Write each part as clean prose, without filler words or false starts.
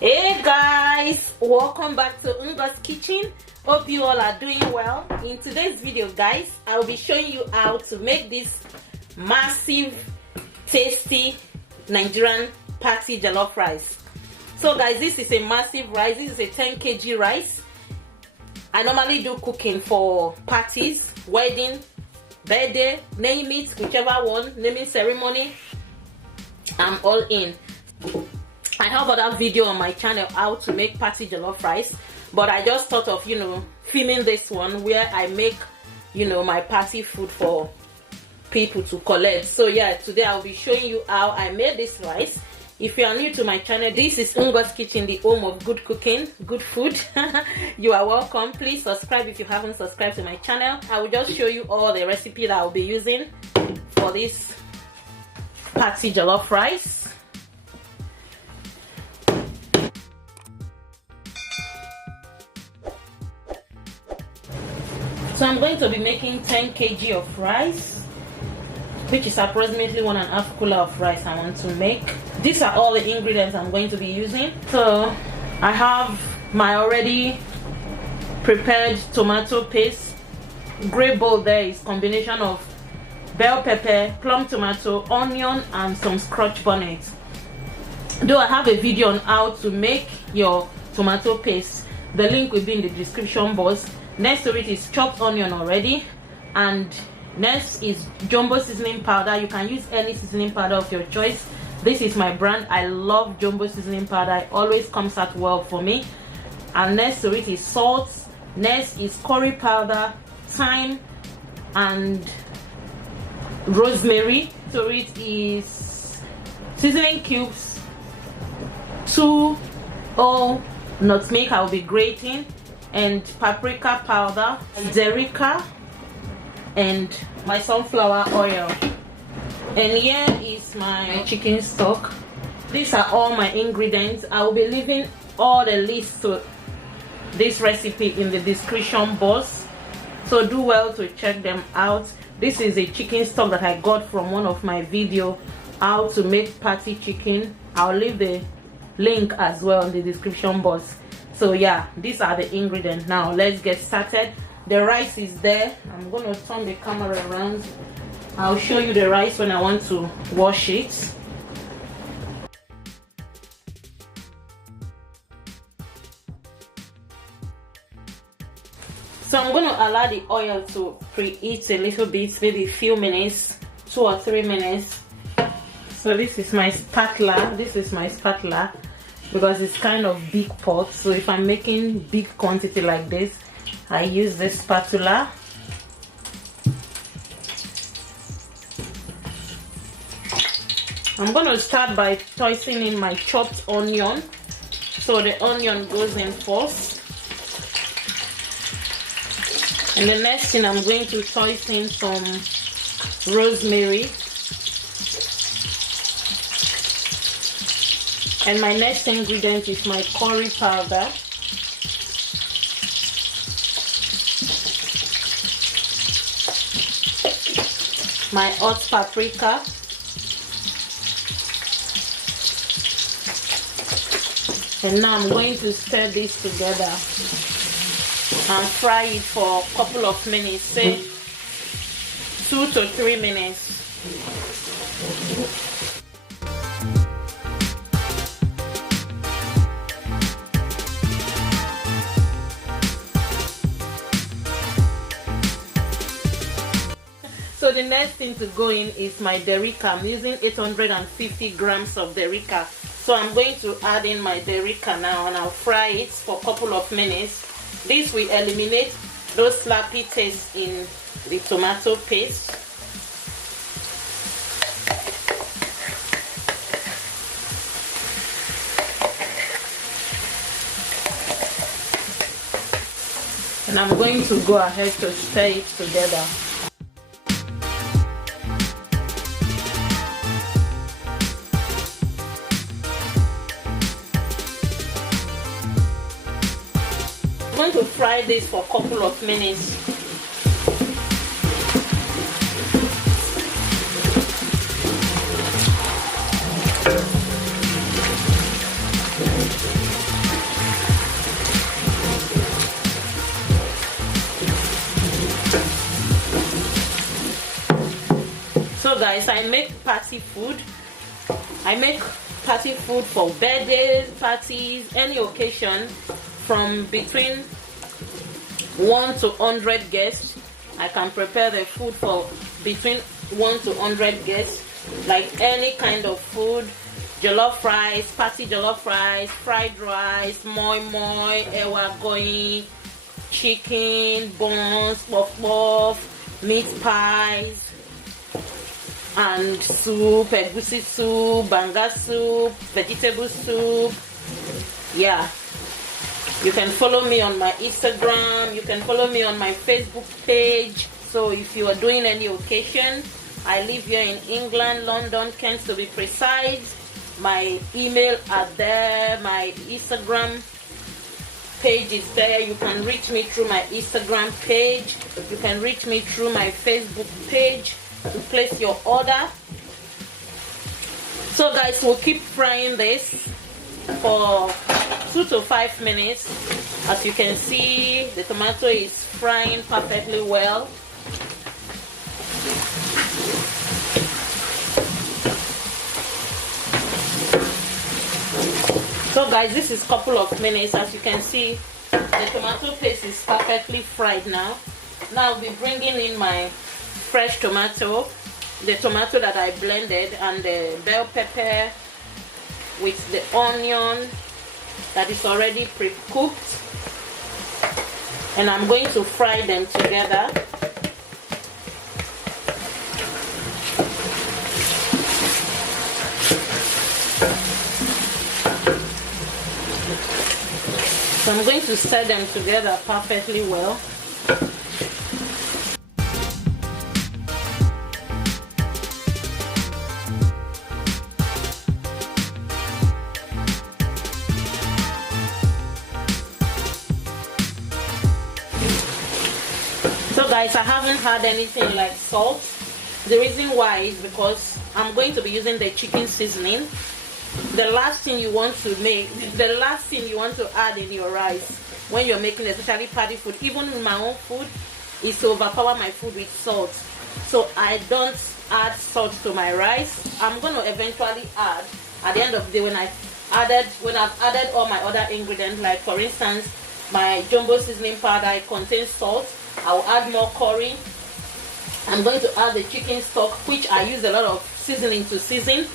Hey guys, welcome back to Ngo's Kitchen. Hope you all are doing well. In today's video guys, I will be showing you how to make this massive tasty Nigerian party jollof rice. So guys, this is a massive rice. This is a 10 kg rice. I normally do cooking for parties, wedding, birthday, name it, whichever one, naming ceremony, I'm all in. I have another video on my channel how to make party jollof rice, but I just thought of filming this one where I make my party food for people to collect. So yeah, today I'll be showing you how I made this rice. If you are new to my channel, this is Ngo's Kitchen, the home of good cooking, good food. You are welcome. Please subscribe if you haven't subscribed to my channel. I will just show you all the recipe that I'll be using for this party jollof rice. So I'm going to be making 10 kg of rice, which is approximately 1.5 cooler of rice I want to make. These are all the ingredients I'm going to be using. So I have my already prepared tomato paste. Gray bowl there is combination of bell pepper, plum tomato, onion, and some Scotch bonnet. Though I have a video on how to make your tomato paste, the link will be in the description box. Next to it is chopped onion already, and next is jumbo seasoning powder. You can use any seasoning powder of your choice. This is my brand. I love jumbo seasoning powder. It always comes out well for me. And next to it is salt. Next is curry powder, thyme, and rosemary. So it is seasoning cubes, 2 whole nutmeg I will be grating, and paprika powder, paprika, and my sunflower oil. And here is my chicken stock. These are all my ingredients. I will be leaving all the lists to this recipe in the description box, so do well to check them out. This is a chicken stock that I got from one of my videos, how to make party chicken. I'll leave the link as well in the description box. So yeah, these are the ingredients. Now let's get started. The rice is there. I'm going to turn the camera around. I'll show you the rice when I want to wash it. So I'm going to allow the oil to preheat a little bit, maybe a few minutes, 2 or 3 minutes. So this is my spatula. This is my spatula because it's kind of big pot. So if I'm making big quantity like this, I use this spatula. I'm going to start by tossing in my chopped onion. So the onion goes in first. And the next thing, I'm going to toss in some rosemary. And my next ingredient is my curry powder. My hot paprika. And now I'm going to stir this together and fry it for a couple of minutes, say 2 to 3 minutes. So the next thing to go in is my derica. I'm using 850 grams of derica. So I'm going to add in my derica now, and I'll fry it for a couple of minutes. This will eliminate those slappy tastes in the tomato paste. And I'm going to go ahead to stir it together. I'm going to fry this for a couple of minutes. So guys, I make party food. I make party food for birthdays, parties, any occasion, from between 1 to 100 guests. I can prepare the food for between 1 to 100 guests, like any kind of food. Jollof rice, party jollof rice, fried rice, moi moi, ewa going, chicken, buns, puff puff, meat pies, and soup, egusi soup, banga soup, vegetable soup. Yeah, you can follow me on my Instagram, you can follow me on my Facebook page. So if you are doing any occasion, I live here in England, London, Kent to be precise. My email are there, my Instagram page is there. You can reach me through my Instagram page, you can reach me through my Facebook page to place your order. So guys, we'll keep frying this for 2 to 5 minutes. As you can see, the tomato is frying perfectly well. So guys, this is a couple of minutes. As you can see, the tomato paste is perfectly fried now. Now I'll be bringing in my fresh tomato, the tomato that I blended, and the bell pepper with the onion that is already pre-cooked, and I'm going to fry them together. So I'm going to stir them together perfectly well. So guys, I haven't had anything like salt. The reason why is because I'm going to be using the chicken seasoning. The last thing you want to add in your rice when you're making especially party food, even in my own food, is to overpower my food with salt. So I don't add salt to my rice. I'm going to eventually add at the end of the day when I've added all my other ingredients, like for instance my jumbo seasoning powder, it contains salt. I'll add more curry. I'm going to add the chicken stock, which I use a lot of seasoning to season.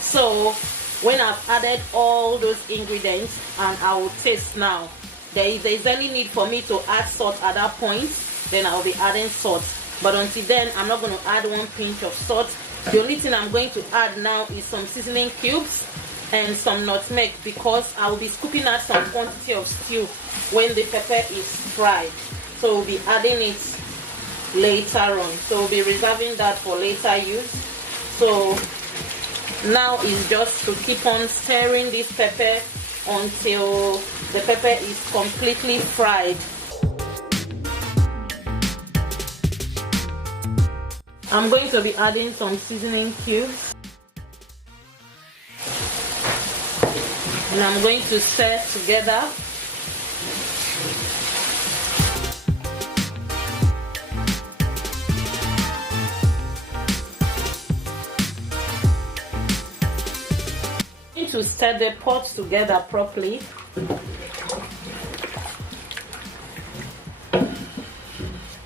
So when I've added all those ingredients and I will taste now, if there is any need for me to add salt at that point, then I'll be adding salt. But until then, I'm not going to add 1 pinch of salt. The only thing I'm going to add now is some seasoning cubes and some nutmeg, because I will be scooping out some quantity of stew when the pepper is fried. So we'll be adding it later on. So we'll be reserving that for later use. So now is just to keep on stirring this pepper until the pepper is completely fried. I'm going to be adding some seasoning cubes, and I'm going to stir together. To stir the pot together properly.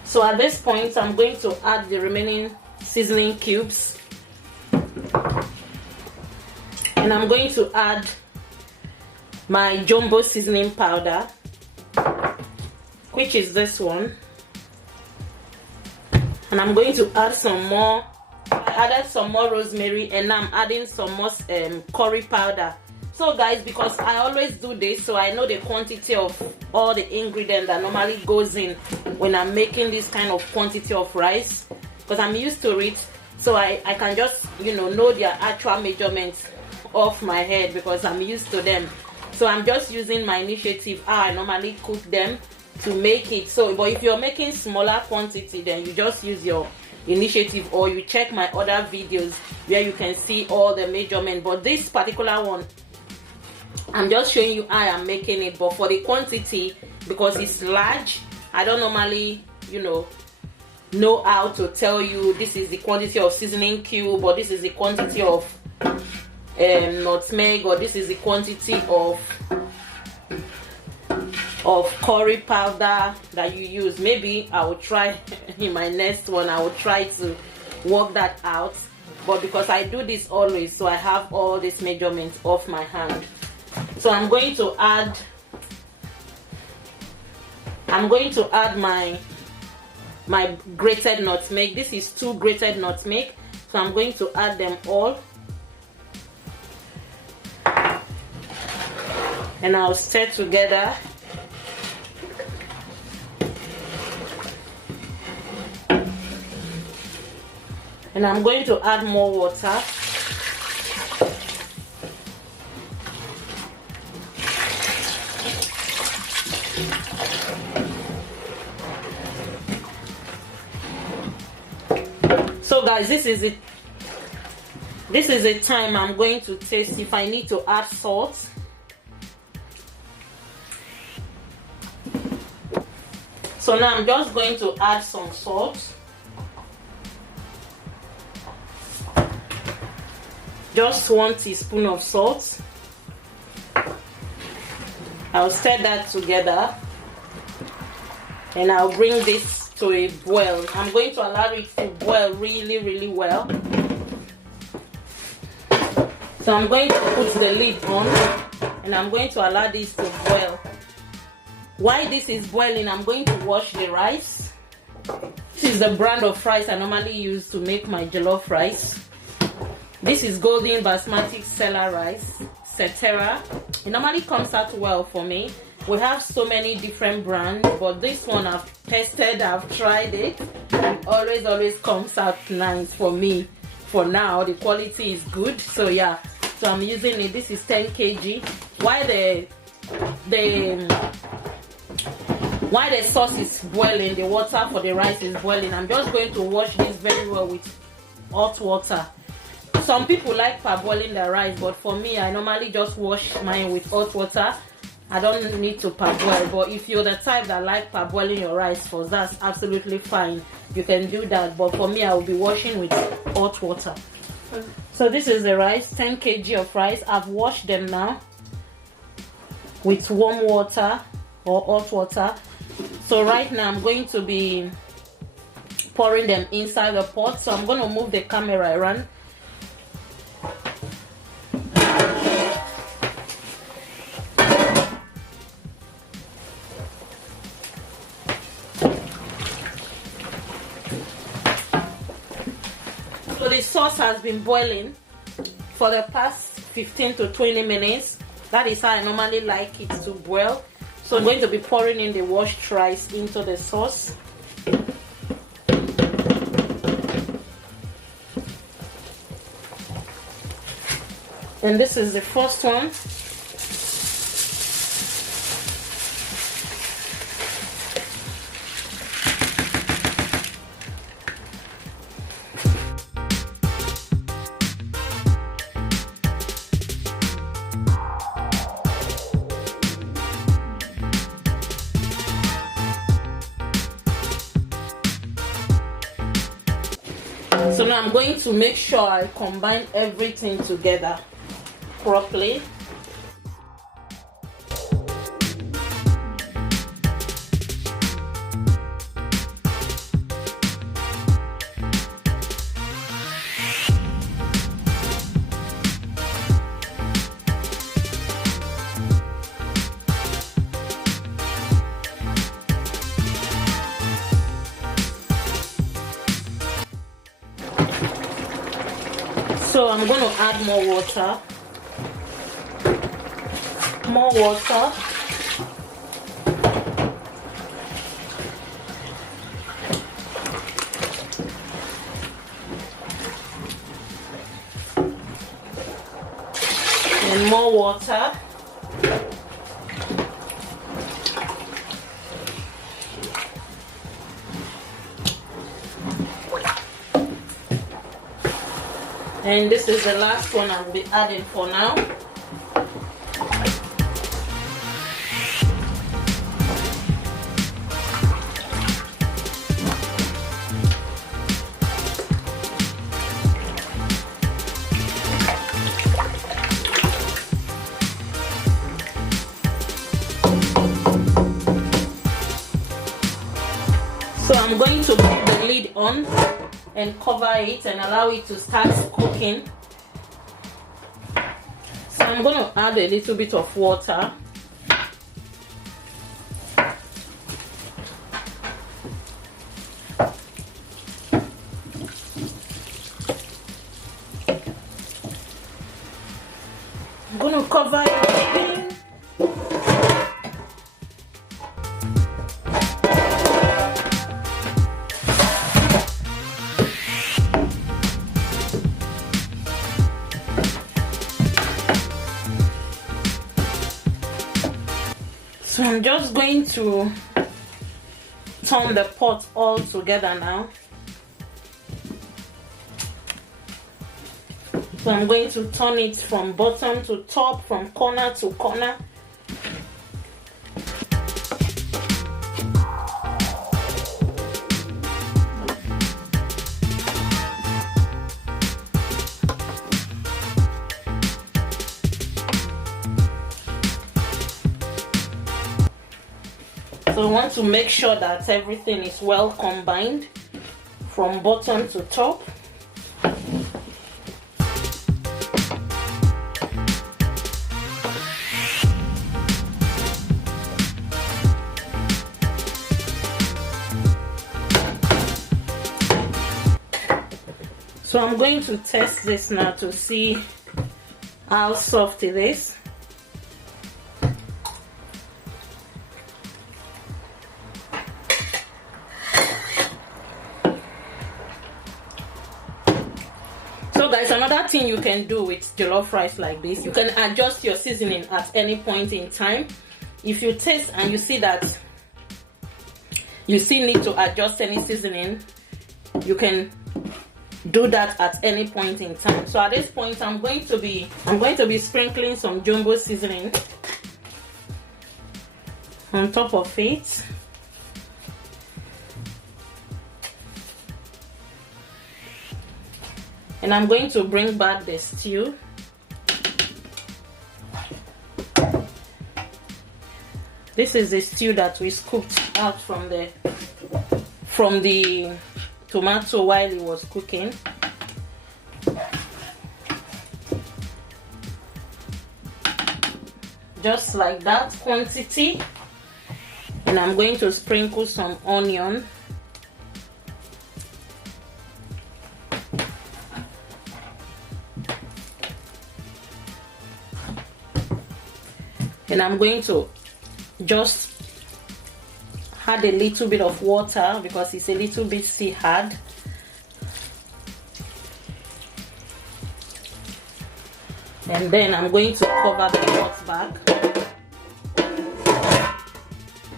So at this point, I'm going to add the remaining seasoning cubes, and I'm going to add my jumbo seasoning powder, which is this one, and I'm going to add some more. I added some more rosemary, and now I'm adding some more curry powder. So guys, because I always do this, so I know the quantity of all the ingredients that normally goes in when I'm making this kind of quantity of rice, because I'm used to it. So I can just know their actual measurements off my head because I'm used to them. So I'm just using my initiative how I normally cook them to make it. So but if you're making smaller quantity, then you just use your initiative, or you check my other videos where you can see all the measurement. But this particular one, I'm just showing you how I'm making it. But for the quantity, because it's large, I don't normally know how to tell you this is the quantity of seasoning cube, or this is the quantity of nutmeg, or this is the quantity of curry powder that you use. Maybe I will try in my next one, I will try to work that out, but because I do this always, so I have all these measurements off my hand. So I'm going to add my grated nutmeg. This is 2 grated nutmeg, so I'm going to add them all, and I'll stir together. And I'm going to add more water. So guys, this is a time I'm going to taste if I need to add salt. So now I'm just going to add some salt. Just 1 teaspoon of salt. I'll stir that together, and I'll bring this to a boil. I'm going to allow it to boil really well. So I'm going to put the lid on, and I'm going to allow this to boil. While this is boiling, I'm going to wash the rice. This is the brand of rice I normally use to make my jollof rice. This is golden basmati Sela rice, Cetera. It normally comes out well for me. We have so many different brands, but this one I've tested, I've tried it. It always comes out nice for me. For now, the quality is good. So yeah, so I'm using it. This is 10 kg. While the sauce is boiling, the water for the rice is boiling, I'm just going to wash this very well with hot water. Some people like parboiling the rice, but for me, I normally just wash mine with hot water. I don't need to parboil, but if you're the type that like parboiling your rice first, that's absolutely fine. You can do that, but for me, I will be washing with hot water. So this is the rice, 10 kg of rice. I've washed them now with warm water or hot water. So right now, I'm going to be pouring them inside the pot. So I'm going to move the camera around. So the sauce has been boiling for the past 15 to 20 minutes. That is how I normally like it to boil. So I'm going to be pouring in the washed rice into the sauce. And this is the first one. So now I'm going to make sure I combine everything together properly. So I'm going to add more water. More water. And more water. And this is the last one I'll be adding for now. I'm going to put the lid on and cover it and allow it to start cooking. So I'm going to add a little bit of water. I'm going to cover it again. So I'm just going to turn the pot all together now. So I'm going to turn it from bottom to top, from corner to corner. So we want to make sure that everything is well combined from bottom to top. So I'm going to test this now to see how soft it is. So guys, another thing you can do with jollof rice like this, you can adjust your seasoning at any point in time. If you taste and you see that you still need to adjust any seasoning, you can do that at any point in time. So at this point I'm going to be sprinkling some jumbo seasoning on top of it. And I'm going to bring back the stew. This is the stew that we scooped out from the tomato while it was cooking. Just like that quantity. And I'm going to sprinkle some onion. And I'm going to just add a little bit of water because it's a little bit still hard. And then I'm going to cover the pot back.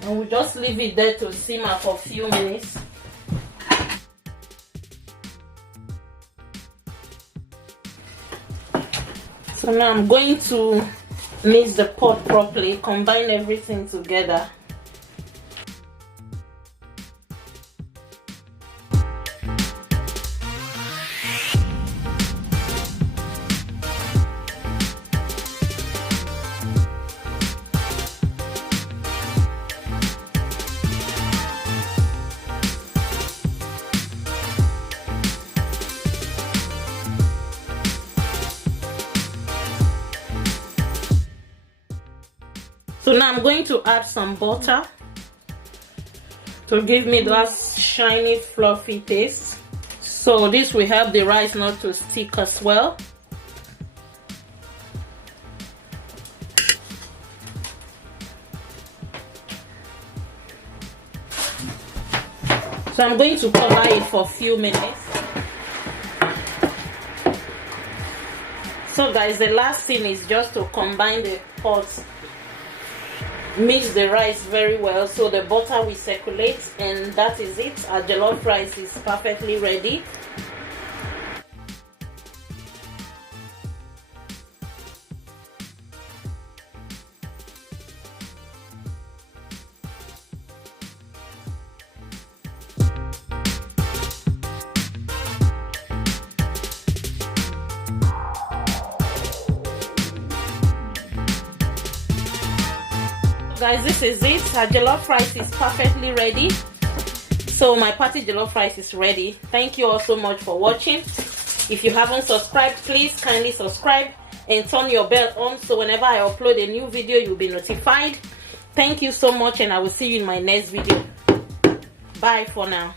And we'll just leave it there to simmer for a few minutes. So now I'm going to mix the pot properly, combine everything together. So now I'm going to add some butter to give me that shiny fluffy taste. So this will help the rice not to stick as well. So I'm going to cover it for a few minutes. So guys, the last thing is just to combine the pots. Mix the rice very well so the butter will circulate, and that is it. Our jollof rice is perfectly ready. Guys, this is it. Our jollof rice is perfectly ready. So my party jollof rice is ready. Thank you all so much for watching. If you haven't subscribed, please kindly subscribe and turn your bell on so whenever I upload a new video, you'll be notified. Thank you so much, and I will see you in my next video. Bye for now.